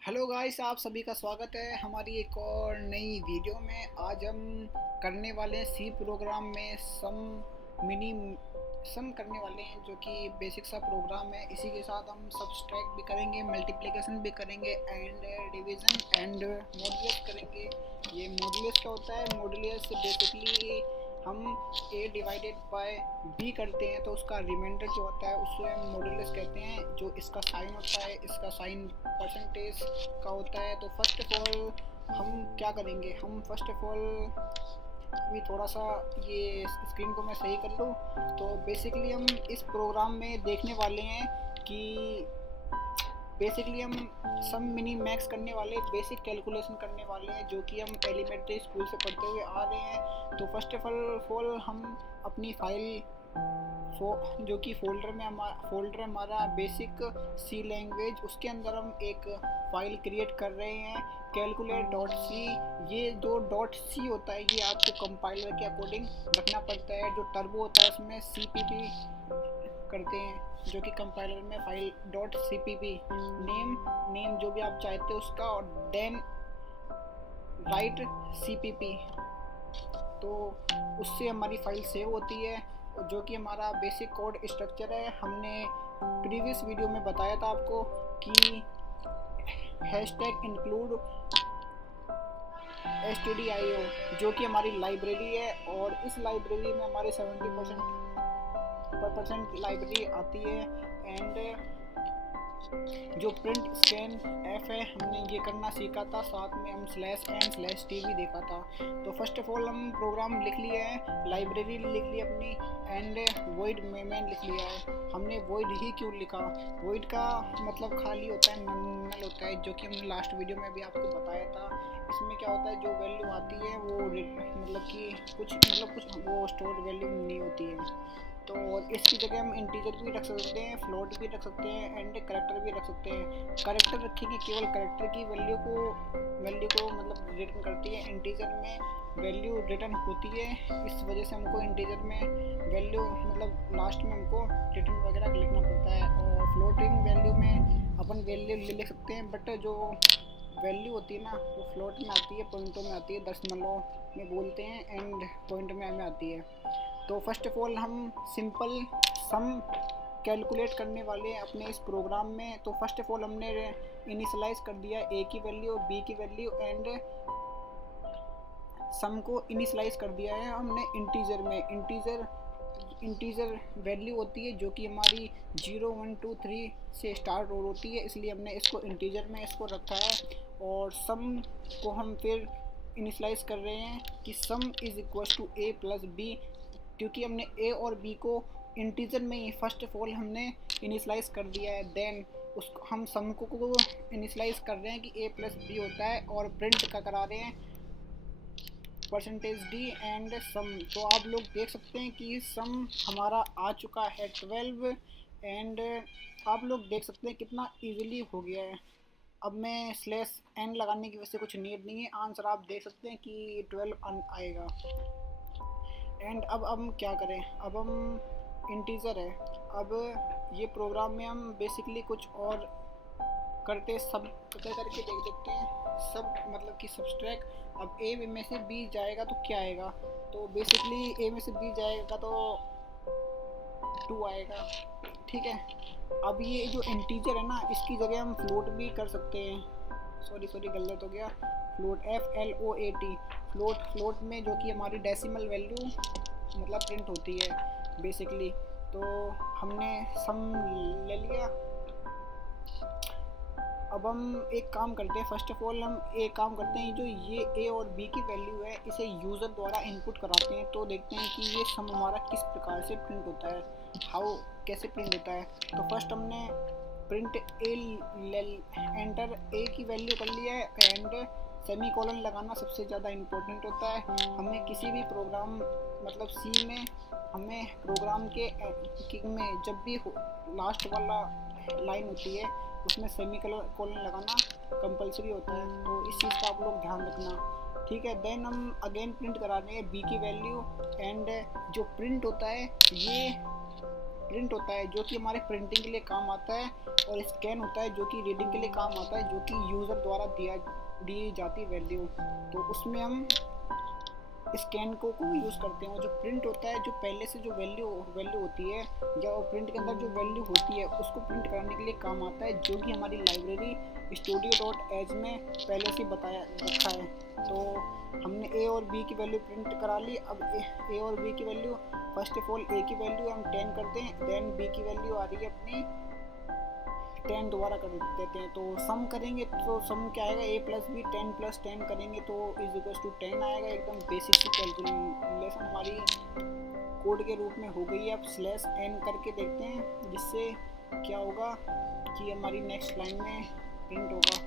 Hello guys, आप सभी का स्वागत है हमारी एक और नई वीडियो में। आज हम करने वाले हैं सी प्रोग्राम में मिनी सम करने वाले हैं, जो कि बेसिक सा प्रोग्राम है। इसी के साथ हम सब्सट्रैक्ट भी करेंगे, मल्टीप्लिकेशन भी करेंगे एंड डिवीज़न एंड मॉड्यूलस करेंगे। ये मॉड्यूलस क्या होता है? मॉड्यूलस बेसिकली हम a डिवाइडेड बाय b करते हैं तो उसका रिमाइंडर जो होता है उससे हम मॉड्यूलस कहते हैं। जो इसका साइन होता है, इसका साइन परसेंटेज का होता है। तो फर्स्ट ऑफ ऑल हम क्या करेंगे, हम फर्स्ट ऑफ ऑल अभी थोड़ा सा ये स्क्रीन को मैं सही कर लूँ। तो बेसिकली हम इस प्रोग्राम में देखने वाले हैं कि बेसिकली हम सम मिनी मैक्स करने वाले, बेसिक कैलकुलेशन करने वाले हैं, जो कि हम एलिमेंट्री स्कूल से पढ़ते हुए आ रहे हैं। तो फर्स्ट ऑफ ऑल हम अपनी फाइल जो कि फोल्डर हमारा बेसिक सी लैंग्वेज, उसके अंदर हम एक फाइल क्रिएट कर रहे हैं कैलकुलेट डॉट सी। ये जो डॉट सी होता है ये आपको कंपाइलर के अकॉर्डिंग रखना पड़ता है। जो टर्बो होता है उसमें सी पी पी करते हैं, जो कि कंपाइलर में file dot C P P name जो भी आप चाहते हो उसका, और then write C P P. तो उससे हमारी फाइल सेव होती है, जो कि हमारा बेसिक कोड स्ट्रक्चर है। हमने प्रीवियस वीडियो में बताया था आपको कि हैशटैग इंक्लूड stdio, जो कि हमारी लाइब्रेरी है, और इस लाइब्रेरी में हमारे 70% लाइब्रेरी आती है। एंड जो प्रिंट स्कैन एफ है, हमने ये करना सीखा था, साथ में हम /n/t भी देखा था। तो फर्स्ट ऑफ ऑल हम प्रोग्राम लिख लिया है, लाइब्रेरी लिख ली अपनी, एंड वॉइड मेन लिख लिया है। हमने वॉइड ही क्यों लिखा? वॉइड का मतलब खाली होता है, नल होता है, जो कि हमने लास्ट वीडियो में भी आपको बताया था। इसमें क्या होता है, जो वैल्यू आती है वो कुछ वो स्टोर वैल्यू नहीं होती है। तो इसकी जगह हम इंटीजर भी रख सकते हैं, फ्लोट भी रख सकते हैं, एंड करेक्टर भी रख सकते हैं। करेक्टर रखेंगे केवल करेक्टर की वैल्यू को मतलब रिटर्न करती है। इंटीजर में वैल्यू रिटर्न होती है, इस वजह से हमको इंटीजर में वैल्यू मतलब लास्ट में हमको रिटर्न वगैरह लिखना पड़ता है। और फ्लोटिंग वैल्यू में अपन वैल्यू लिख सकते हैं, बट जो वैल्यू होती है ना वो फ्लोट में आती है, पॉइंटों में आती है, दशमलव में बोलते हैं, एंड पॉइंट में हमें आती है। तो फर्स्ट ऑफ ऑल हम सिंपल सम कैलकुलेट करने वाले हैं अपने इस प्रोग्राम में। तो फर्स्ट ऑफ ऑल हमने इनिशियलाइज कर दिया ए की वैल्यू, बी की वैल्यू, एंड सम को इनिशियलाइज कर दिया है हमने इंटीजर में। इंटीजर वैल्यू होती है जो कि हमारी 0 1 2 3 से स्टार्ट होती है, इसलिए हमने इसको इंटीजर में इसको रखा है। और सम को हम फिर इनिशियलाइज कर रहे हैं कि sum is equal to A plus B, क्योंकि हमने ए और बी को इंटीजर में ही फर्स्ट ऑफ ऑल हमने इनिशियलाइज कर दिया है। देन उसको हम सम को इनिशियलाइज कर रहे हैं कि ए प्लस बी होता है, और प्रिंट का करा रहे हैं परसेंटेज डी एंड सम। तो आप लोग देख सकते हैं कि सम हमारा आ चुका है 12, एंड आप लोग देख सकते हैं कितना इजीली हो गया है। अब मैं /n लगाने की वजह से कुछ नीड नहीं है, आंसर आप देख सकते हैं कि 12 आएगा। एंड अब हम क्या करें, अब हम इंटीजर है, अब ये प्रोग्राम में हम बेसिकली कुछ और करते सब करके देख देखते हैं। सब मतलब कि सब्सट्रैक्ट, अब ए में से बी जाएगा तो क्या आएगा? तो बेसिकली ए में से बी जाएगा तो 2 आएगा, ठीक है। अब ये जो इंटीजर है ना, इसकी जगह हम फ्लोट भी कर सकते हैं। सॉरी गलत हो गया, फ्लोट FLOAT, फ्लोट में जो कि हमारी डेसिमल वैल्यू मतलब प्रिंट होती है बेसिकली। तो हमने सम ले लिया। अब हम एक काम करते हैं, फर्स्ट ऑफ ऑल हम एक काम करते हैं, जो ये ए और बी की वैल्यू है इसे यूज़र द्वारा इनपुट कराते हैं। तो देखते हैं कि ये सम हमारा किस प्रकार से प्रिंट होता है, कैसे प्रिंट होता है। तो फर्स्ट हमने प्रिंट एंटर ए की वैल्यू कर लिया है, एंड सेमी कॉलन लगाना सबसे ज़्यादा इम्पोर्टेंट होता है। हमें किसी भी प्रोग्राम मतलब सी में हमें प्रोग्राम के में जब भी लास्ट वाला लाइन होती है उसमें सेमी कॉलन लगाना कंपलसरी होता है। तो इस चीज़ का आप लोग ध्यान रखना, ठीक है। देन हम अगेन प्रिंट करा रहे हैं बी की वैल्यू, एंड जो प्रिंट होता है ये प्रिंट होता है जो कि हमारे प्रिंटिंग के लिए काम आता है, और स्कैन होता है जो कि रीडिंग के लिए काम आता है, जो कि यूज़र द्वारा दी जाती वैल्यू। तो उसमें हम स्कैन को यूज़ करते हैं। और जो प्रिंट होता है, जो पहले से जो वैल्यू वैल्यू होती है, जो प्रिंट के अंदर जो वैल्यू होती है उसको प्रिंट कराने के लिए काम आता है, जो कि हमारी लाइब्रेरी studio.h में पहले से बताया रखा है। तो हमने ए और बी की वैल्यू प्रिंट करा ली। अब ए और बी की वैल्यू, फर्स्ट ऑफ ऑल ए की वैल्यू हम 10 करते हैं, देन बी की वैल्यू आ रही है अपनी 10 दोबारा कर देते हैं। तो सम करेंगे तो सम क्या आएगा, a प्लस बी 10 प्लस 10 करेंगे तो इज इक्वल टू 10 आएगा। एकदम बेसिक सी कैलकुलेशन हमारी कोड के रूप में हो गई है। अब स्लैश एन करके देखते हैं, जिससे क्या होगा कि हमारी नेक्स्ट लाइन में प्रिंट होगा।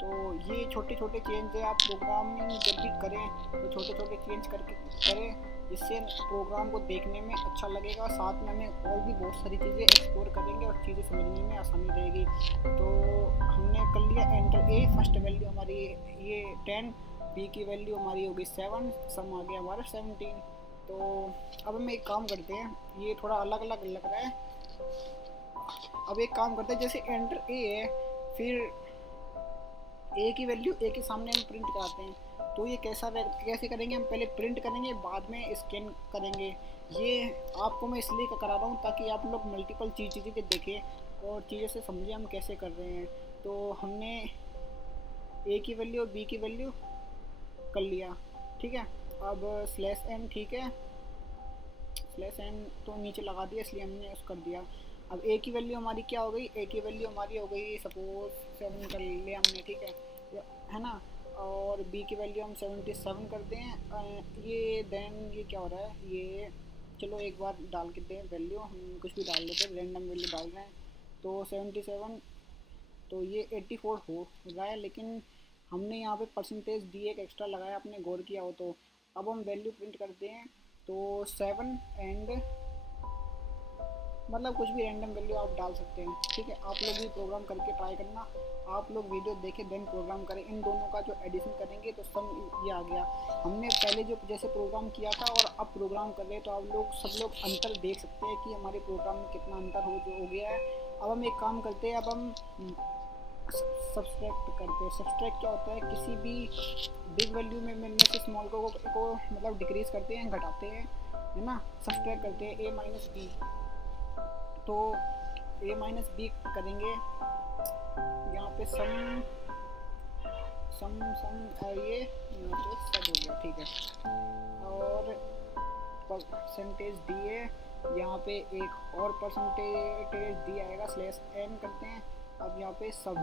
तो ये छोटे छोटे चेंज है, आप प्रोग्रामिंग जब भी करें तो छोटे छोटे चेंज करके करें, जिससे प्रोग्राम को देखने में अच्छा लगेगा। साथ में हमें और भी बहुत सारी चीज़ें एक्सप्लोर करेंगे और चीज़ें समझने में आसानी रहेगी। तो हमने कर लिया एंटर। ए फर्स्ट वैल्यू हमारी ये 10, बी की वैल्यू हमारी हो गई 7, सम आ गया हमारा 17। तो अब हम एक काम करते हैं, ये थोड़ा अलग अलग लग रहा है। अब एक काम करते हैं, जैसे एंटर ए है, फिर ए की वैल्यू ए के सामने हम प्रिंट कराते हैं। तो ये कैसे करेंगे, हम पहले प्रिंट करेंगे बाद में स्कैन करेंगे। ये आपको मैं इसलिए करा रहा हूँ ताकि आप लोग मल्टीपल चीज़ें देखें और चीज़ों से समझें हम कैसे कर रहे हैं। तो हमने ए की वैल्यू और बी की वैल्यू कर लिया, ठीक है। अब स्लैश एन, ठीक है, स्लैश एन तो नीचे लगा दिया इसलिए हमने उस कर दिया। अब ए की वैल्यू हमारी क्या हो गई, ए की वैल्यू हमारी हो गई सपोज 7 कर लिया हमने, ठीक है ना। और बी की वैल्यू हम 77 करते हैं। ये देन ये क्या हो रहा है, ये चलो एक बार डाल के दें वैल्यू, हम कुछ भी डाल लेते हैं, रैंडम वैल्यू डाल रहे हैं। तो 77, तो ये 84 हो रहा है, लेकिन हमने यहाँ पे परसेंटेज डी एक एक्स्ट्रा लगाया, आपने गौर किया हो तो। अब हम वैल्यू प्रिंट करते हैं, तो 7 एंड मतलब कुछ भी रैंडम वैल्यू आप डाल सकते हैं, ठीक है। आप लोग भी प्रोग्राम करके ट्राई करना, आप लोग वीडियो देखें देन प्रोग्राम करें। इन दोनों का जो एडिशन करेंगे तो सम ये आ गया। हमने पहले जो जैसे प्रोग्राम किया था और अब प्रोग्राम कर रहे हैं, तो आप लोग सब लोग अंतर देख सकते हैं कि हमारे प्रोग्राम में कितना अंतर हो गया है। अब हम एक काम करते हैं, अब हम सब्सट्रैक्ट करते हैं। सब्सट्रैक्ट क्या होता है, किसी भी बिग वैल्यू में से स्मॉल को मतलब डिक्रीज करते हैं, घटाते हैं, है ना। सब्सट्रैक्ट करते हैं ए माइनस बी, तो ए माइनस बी करेंगे। यहाँ पे सम ये सब हो गया, ठीक है। और परसेंटेज डी है, यहाँ पे एक और परसेंटेज डी आएगा, स्लैश एन करते हैं। अब यहाँ पे सब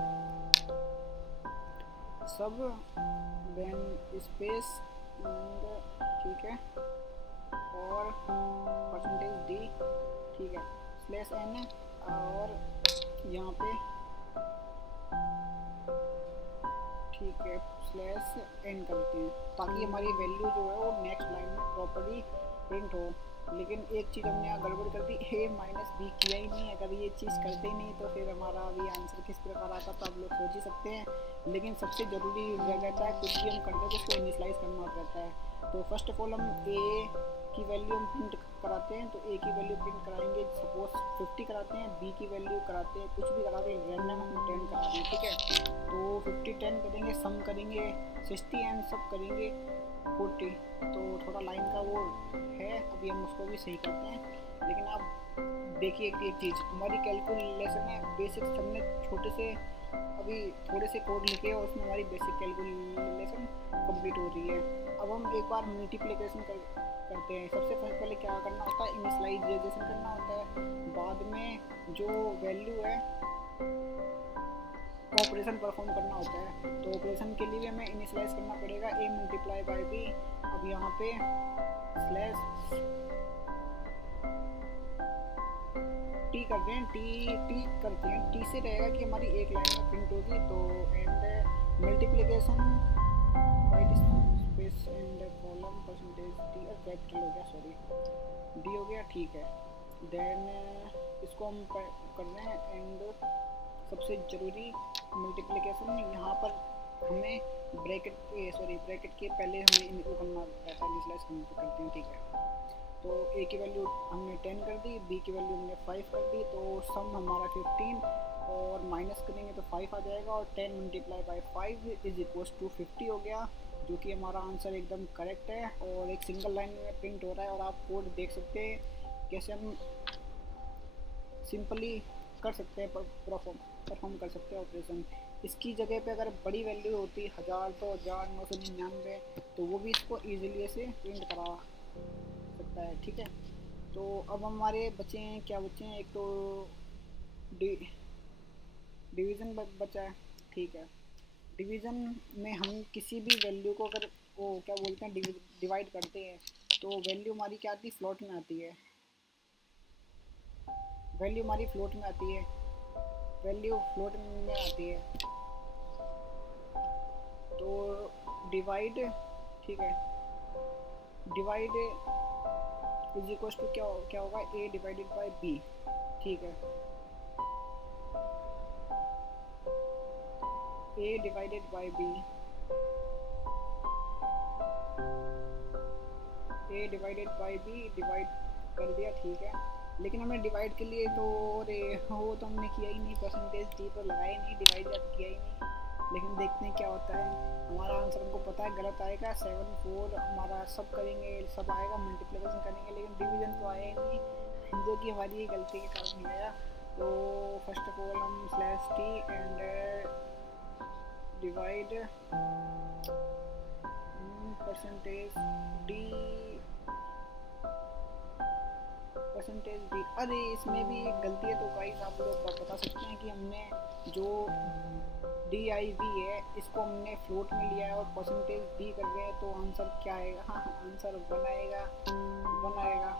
देन स्पेस, ठीक है, और परसेंटेज डी, ठीक है, स्लैश एन है। और यहाँ पे ठीक है स्लैश एन करते हैं, ताकि हमारी वैल्यू जो है वो नेक्स्ट लाइन में प्रॉपर्ली प्रिंट हो। लेकिन एक चीज़ हमने यहाँ गड़बड़ कर दी, ए माइनस बी किया ही नहीं। अगर ये चीज़ करते ही नहीं तो फिर हमारा अभी आंसर किस प्रकार आता तो आप लोग सोच ही सकते हैं। लेकिन सबसे ज़रूरी रहता है, कुछ भी हम करते हैं तो उसको इनिशलाइज करना रहता है। तो फर्स्ट ऑफ ऑल हम ए की वैल्यू हम प्रिंट कराते हैं, तो ए की वैल्यू प्रिंट कराएंगे, सपोज 50 कराते हैं। बी की वैल्यू कराते हैं, कुछ भी कराते हैं, रैंडम हम 10 करा दें, ठीक है। तो 50 10 करेंगे, सम करेंगे 60 एंड सब करेंगे 40। तो थोड़ा लाइन का वो है, अभी हम उसको भी सही करते हैं। लेकिन आप देखिए एक चीज़, हमारी कैलकुलेशन में बेसिक हमने छोटे से अभी थोड़े से कोड लिखे और उसमें हमारी बेसिक कैलकुलेशन कंप्लीट हो रही है। अब हम एक बार मल्टीप्लिकेशन करते हैं। सबसे पहले क्या करना होता है, इनिशियलाइजेशन करना होता है। बाद में जो वैल्यू है ऑपरेशन परफॉर्म करना होता है। तो ऑपरेशन के लिए भी हमें इनिशियलाइज करना पड़ेगा, ए मल्टीप्लाई बाई बी। अब यहाँ पे स्लैश टी करते हैं, टी करते हैं, टी से रहेगा कि हमारी एक लाइन में प्रिंट होगी। तो and multiplication by space and column percentage T, capital हो गया, सॉरी डी हो गया, ठीक है। देन इसको हम कर रहे हैं एंड सबसे ज़रूरी मल्टीप्लिकेशन, यहाँ पर हमें ब्रैकेट के पहले हमें वो करना रहता है, इनिशियलाइज करते हैं, ठीक है। तो ए की वैल्यू हमने 10 कर दी, बी की वैल्यू हमने 5 कर दी, तो सम हमारा 15 और माइनस करेंगे तो 5 आ जाएगा और 10 multiply by 5 is equals to 50 हो गया, जो कि हमारा आंसर एकदम करेक्ट है और एक सिंगल लाइन में प्रिंट हो रहा है। और आप कोड देख सकते हैं कैसे हम सिंपली कर सकते हैं, परफॉर्म कर सकते हैं ऑपरेशन। इसकी जगह पे अगर बड़ी वैल्यू होती 1000, 2999, तो वो भी इसको ईजिली से प्रिंट करा सकता है। ठीक है, तो अब हमारे बचे हैं, क्या बचे हैं, एक तो डिवीज़न बचा है। ठीक है, डिवीज़न में हम किसी भी वैल्यू को अगर वो क्या बोलते हैं डिवाइड करते हैं, तो वैल्यू हमारी क्या आती है, फ्लोट में आती है। वैल्यू हमारी फ्लोट में आती है, वैल्यू फ्लोट में आती है। तो डिवाइड, ठीक है, डिवाइड इज इक्वल टू क्या होगा, ए डिवाइडेड बाय बी। ठीक है, A divided by B, A divided by B divide कर दिया। ठीक है, लेकिन हमें डिवाइड के लिए तो वो तो हमने किया ही नहीं, परसेंटेज डी पर लगाया नहीं, डिवाइड तो किया ही नहीं। लेकिन देखते हैं क्या होता है। हमारा आंसर हमको पता है गलत आएगा, 7 4 हमारा सब करेंगे, सब आएगा, मल्टीप्लिकेशन करेंगे, लेकिन डिवीजन तो आया ही नहीं, जो कि हमारी गलती के कारण नहीं आया। तो फर्स्ट ऑफ ऑल हम slash T and divide percentage D, percentage D. अरे इसमें भी एक गलती है, तो गाइस आप लोग बता सकते हैं कि हमने जो डी आई वी है इसको हमने फ्लोट में लिया है और परसेंटेज डी कर रहे हैं, तो आंसर क्या आएगा, हाँ आंसर 1 आएगा, 1 आएगा।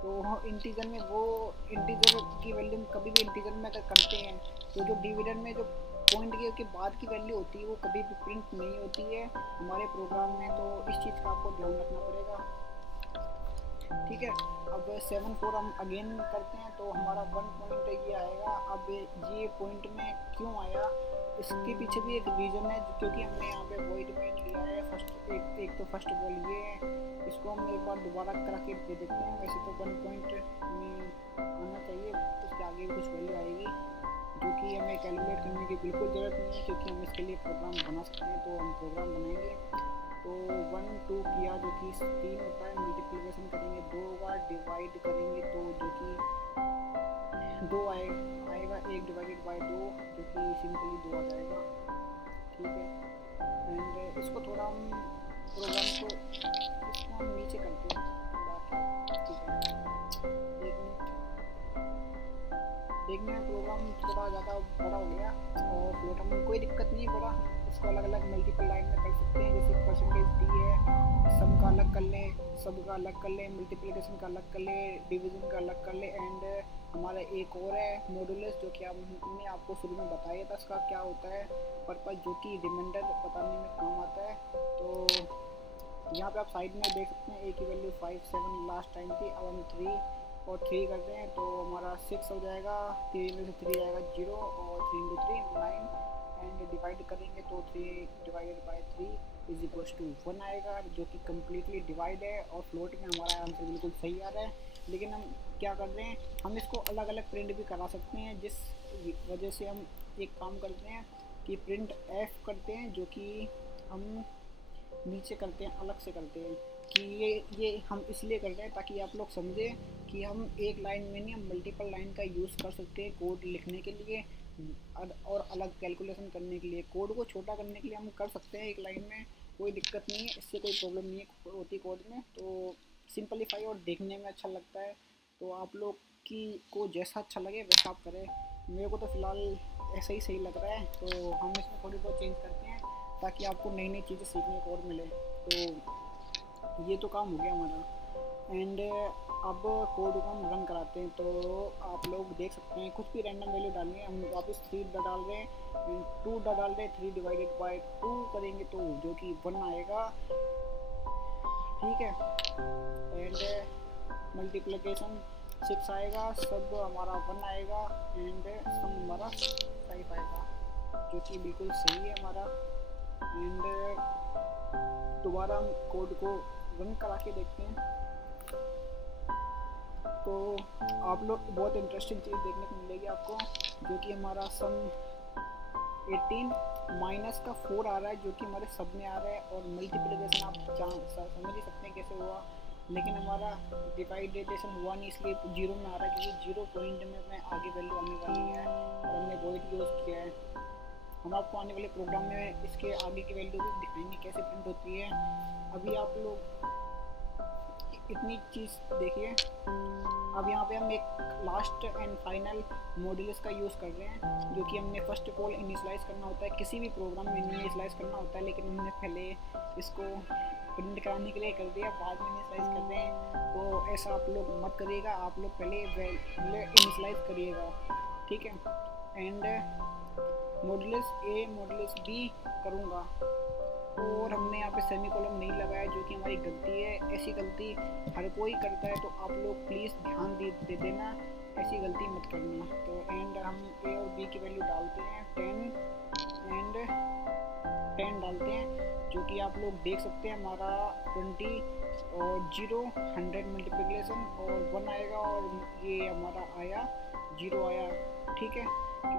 तो इंटीजर में वो इंटीजर की वैल्यू कभी भी इंटीजर में अगर करते हैं, तो जो डिविजन में जो पॉइंट के बाद की वैल्यू होती है वो कभी भी प्रिंट नहीं होती है हमारे प्रोग्राम में, तो इस चीज़ का आपको ध्यान रखना पड़ेगा। ठीक है, अब 7 4 हम अगेन करते हैं, तो हमारा 1 पॉइंट ये आएगा। अब ये पॉइंट में क्यों आया, इसके पीछे भी एक रीज़न है, क्योंकि हमने यहाँ पे वॉइड पॉइंट लिया है। एक तो फर्स्ट ऑफ ऑल ये है, इसको हम एक बार दोबारा करा के दे देते हैं। वैसे तो 1 पॉइंट में आना चाहिए, उसके आगे भी कुछ वैल्यू आएगी जो कि हमें कैलकुलेट करने की बिल्कुल ज़रूरत नहीं है, क्योंकि हम इसके लिए प्रोग्राम बना सकते हैं। तो हम प्रोग्राम बनाएंगे, तो 1 2 किया जो कि 3 होता है, मल्टीप्लिकेशन करेंगे 2 बार, डिवाइड करेंगे तो जो कि 2 आएगा, 1 डिवाइडेड बाय 2 जो कि सिंपली 2 आ जाएगा। ठीक है, एंड इसको थोड़ा हम प्रोग्राम को इसको हम नीचे करते हैं थोड़ा। ठीक है, देखने में प्रोग्राम थोड़ा ज़्यादा बड़ा हो गया और फ्लोट में कोई दिक्कत नहीं, बड़ा इसको अलग अलग मल्टीपल लाइन में कर सकते हैं। जैसे परसेंटेज डी है, सम का अलग कर लें, सब का अलग कर लें, मल्टीप्लिकेशन का अलग कर लें, डिवीजन का अलग कर लें, एंड हमारा एक और है मॉडुलस, जो कि हमने आपको शुरू में बताया था इसका क्या होता है पर्पस, जो कि रिमाइंडर बताने में काम आता है। तो यहाँ पे आप साइड में देख सकते हैं, ए की वैल्यू 5 7 लास्ट टाइम थी, अब हम 3 और 3 करते हैं, तो हमारा 6 हो जाएगा, 3 में से 3 जाएगा 0 और 3 into 3 9, एंड डिवाइड करेंगे तो 3 divided by 3 is equals to 1 आएगा, जो कि कम्प्लीटली डिवाइड है और फ्लोट में हमारा आंसर बिल्कुल सही आ रहा है। लेकिन हम क्या कर रहे हैं, हम इसको अलग अलग प्रिंट भी करा सकते हैं, जिस वजह से हम एक काम करते हैं कि प्रिंट एफ करते हैं, जो कि हम नीचे करते हैं, अलग से करते हैं कि ये हम इसलिए कर रहे हैं ताकि आप लोग समझें कि हम एक लाइन में नहीं, हम मल्टीपल लाइन का यूज़ कर सकते हैं कोड लिखने के लिए और अलग कैलकुलेशन करने के लिए। कोड को छोटा करने के लिए हम कर सकते हैं एक लाइन में, कोई दिक्कत नहीं है, इससे कोई प्रॉब्लम नहीं होती कोड में। तो सिंपलीफाई और देखने में अच्छा लगता है, तो आप लोग की को जैसा अच्छा लगे वैसा आप करें। मेरे को तो फ़िलहाल ऐसा ही सही लग रहा है, तो हम इसमें थोड़ी बहुत चेंज करते हैं ताकि आपको नई नई चीज़ें सीखने को और मिले। तो ये तो काम हो गया हमारा, एंड अब कोड को हम रन कराते हैं। तो आप लोग देख सकते हैं कुछ भी रैंडम वैल्यू डालनी है, हम वापस 3 डाल रहे हैं, 2 डाल रहे हैं, 3 डिवाइडेड बाय 2 करेंगे तो जो कि 1 आएगा। ठीक है, एंड मल्टीप्लिकेशन 6 आएगा, सब हमारा 1 आएगा, एंड सम हमारा 5 आएगा, जो कि बिल्कुल सही है हमारा। एंड दोबारा हम कोड को रन करा के देखते हैं। तो आप लोग बहुत इंटरेस्टिंग चीज़ देखने को मिलेगी आपको, जो कि हमारा सम 18 माइनस का 4 आ रहा है, जो कि हमारे सब में आ रहा है, और मल्टीप्लिकेशन आप समझ ही सकते हैं कैसे हुआ, लेकिन हमारा डिवाइडेशन हुआ नहीं, इसलिए 0 में आ रहा है, क्योंकि 0 पॉइंट में आगे वैल्यू आने वाली है और हमने वॉइड यूज़ किया है। हम आपको आने वाले प्रोग्राम में इसके आगे की वैल्यू भी दिखाएंगे कैसे प्रिंट होती है। अभी आप लोग इतनी चीज़ देखिए। अब यहाँ पे हम एक लास्ट एंड फाइनल मॉड्यूलस का यूज़ कर रहे हैं, जो कि हमने फर्स्ट ऑफ ऑल इनिशियलाइज़ करना होता है, किसी भी प्रोग्राम में इनिशियलाइज़ करना होता है, लेकिन हमने पहले इसको प्रिंट कराने के लिए कर दिया, बाद में इनिशियलाइज़ कर रहे हैं। तो ऐसा आप लोग मत करिएगा, आप लोग पहले इनिशियलाइज़ करिएगा, ठीक है। And modulus a modulus b करूँगा, और हमने यहाँ पे सेमीकोलन नहीं लगाया, जो कि हमारी गलती है। ऐसी गलती हर कोई करता है, तो आप लोग प्लीज़ ध्यान दे देना, ऐसी गलती मत करना। तो एंड हम ए और बी की वैल्यू डालते हैं, 10 एंड 10 डालते हैं, जो कि आप लोग देख सकते हैं हमारा 20 और 0 100 मल्टीप्लिकेशन और 1 आएगा, और ये हमारा आया 0 आया, ठीक है।